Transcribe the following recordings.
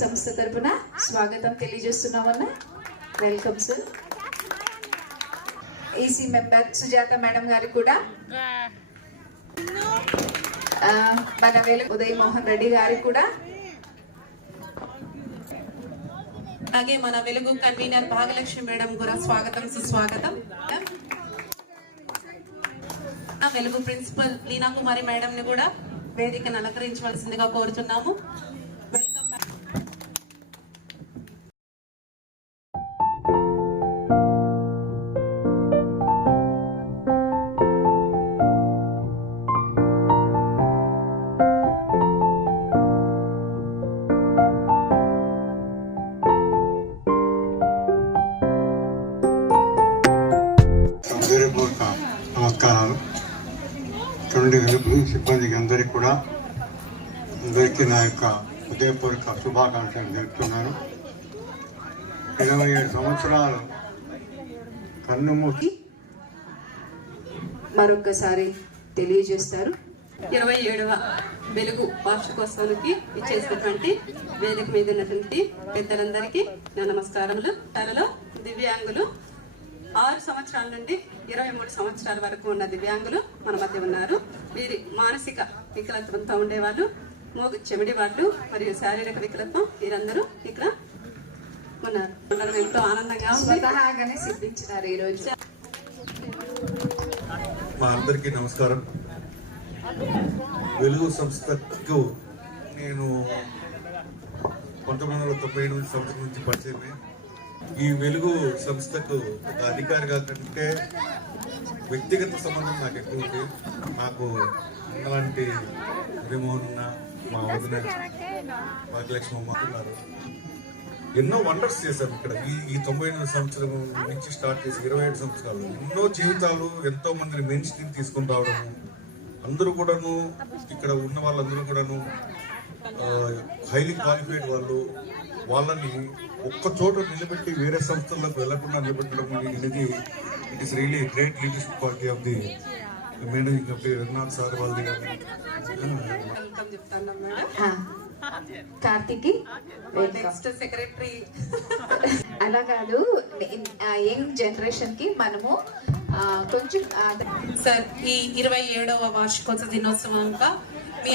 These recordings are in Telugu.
సంస్థ తరపున స్వాగతం తెలియజేస్తున్నామన్నా. Welcome sir. EC member Sujatha madam గారు కూడా, మన ఉదయ్ మోహన్ రెడ్డి గారికి కూడా, అలాగే మన వెలుగు కన్వీనర్ భాగలక్ష్మి మేడం కూడా స్వాగతం సుస్వాగతం. వెలుగు ప్రిన్సిపల్ లీనా కుమారి మేడం ని కూడా వేదికను అలంకరించవలసిందిగా కోరుతున్నాము. నమస్కారాలు. చూడండి, వెలుగు సిబ్బందికి అందరికీ కూడా నా యొక్క హృదయపూర్వక శుభాకాంక్షలు తెలుపుతున్నాను. 27 సంవత్సరాలు కన్నుమూసి మరొకసారి తెలియజేస్తారు. 27వ వెలుగు వార్షికోత్సవానికి ఇచ్చేసినటువంటి వేదిక మీద ఉన్నటువంటి పెద్దలందరికీ నా నమస్కారములు. త్వరలో దివ్యాంగులు 6 సంవత్సరాల నుండి 23 సంవత్సరాల వరకు ఉన్న దివ్యాంగులు మన మధ్య ఉన్నారు. వీరి మానసిక వికలత్వంతో ఉండేవాళ్ళు, మోగు చెవిడి వాళ్ళు మరియు శారీరక వికలత్వం వీరందరూ ఇక్కడ ఉన్నారు. ఎంతో ఆనందంగా స్వతహాగానే సిద్ధించినారు ఈ రోజు. మా అందరికీ నమస్కారం. వెలుగు సంస్థకు నేను 1998 సంవత్సరం నుంచి పరిచయమే. ఈ వెలుగు సంస్థకు ఒక అధికారిగా కంటే వ్యక్తిగత సంబంధం నాకు ఎక్కువ ఉంది. నాకు అలాంటి ఉదయమోహన్ మా వదిన భాగ్యలక్ష్మి అమ్మ ఉన్నారు. ఎన్నో వండర్స్ చేశారు ఇక్కడ. ఈ 98 సంవత్సరం నుంచి స్టార్ట్ చేసి 27 సంవత్సరాలు ఎన్నో జీవితాలు, ఎంతో మందిని మెన్షిని తీసుకుని రావడము. అందరూ కూడాను ఇక్కడ ఉన్న వాళ్ళందరూ కూడాను హైలీ క్వాలిఫైడ్ వాళ్ళు. వాళ్ళని ఒక్క చోట నిలబెట్టి వేరే సంస్థలకు వెళ్లకుండా నిలబెట్టడం అనేది it is really great leadership quality of the managing of the Raghunath sir వాళ్ళది. కార్తిక్ సెక్రటరీ అలా కాదు, యంగ్ జనరేషన్ కి మనము కొంచెం సార్ ఈ 27వ వార్షికోత్సవ దినోత్సవంగా మీ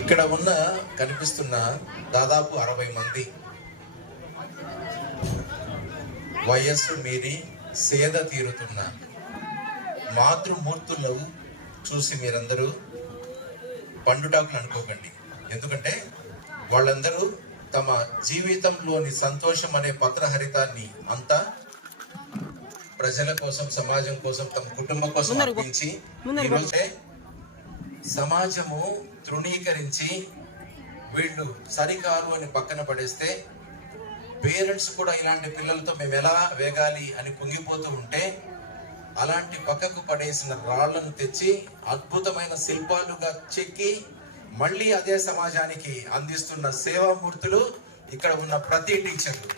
ఇక్కడ ఉన్న కనిపిస్తున్న దాదాపు 60 మంది వయస్సు మీరి సేద తీరుతున్న మాతృమూర్తులు చూసి మీరందరూ పండుటాకులు అనుకోకండి. ఎందుకంటే వాళ్ళందరూ తమ జీవితంలోని సంతోషం అనే పత్రహరితాన్ని అంతా ప్రజల కోసం, సమాజం కోసం, తమ కుటుంబం కోసం అర్పించి ఈరోజే సమాజము తృణీకరించి వీళ్ళు సరికారు అని పక్కన పడేస్తే పేరెంట్స్ కూడా ఇలాంటి పిల్లలతో మేము ఎలా వేగాలి అని కుంగిపోతూ ఉంటే అలాంటి పక్కకు పడేసిన రాళ్లను తెచ్చి అద్భుతమైన శిల్పాలుగా చెక్కి మళ్ళీ అదే సమాజానికి అందిస్తున్న సేవామూర్తులు ఇక్కడ ఉన్న ప్రతి టీచర్లు.